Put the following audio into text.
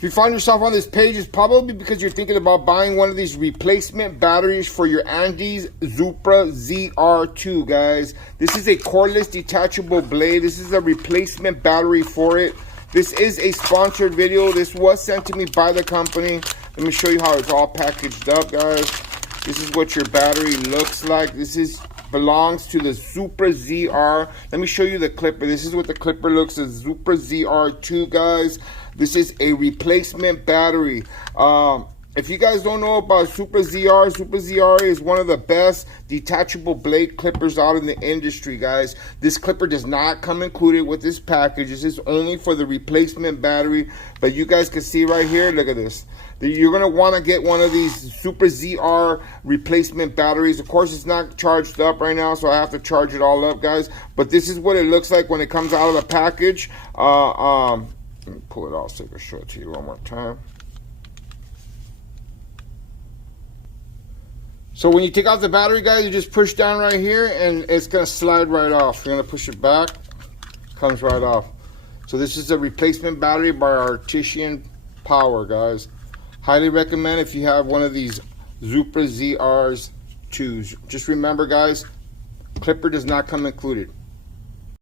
If you find yourself on this page, it's probably because you're thinking about buying one of these replacement batteries for your Andis Supra ZR2, guys. This is a cordless detachable blade. This is a replacement battery for it. This is a sponsored video. This was sent to me by the company. Let me show you how it's all packaged up, guys. This is what your battery looks like. This belongs to the Supra ZR. Let me show you the clipper. This is what the clipper looks like. Supra ZR2, guys. This is a replacement battery. If you guys don't know about Supra ZR is one of the best detachable blade clippers out in the industry, guys. This clipper does not come included with this package. This is only for the replacement battery. But you guys can see right here, look at this. You're going to want to get one of these Supra ZR replacement batteries. Of course, it's not charged up right now, so I have to charge it all up, guys. But this is what it looks like when it comes out of the package. Let me pull it out so I can show it to you one more time. So when you take out the battery, guys, you just push down right here and it's going to slide right off. You're going to push it back, comes right off. So this is a replacement battery by Artisan Power, guys. Highly recommend if you have one of these Supra ZRs 2s. Just remember, guys, clipper does not come included.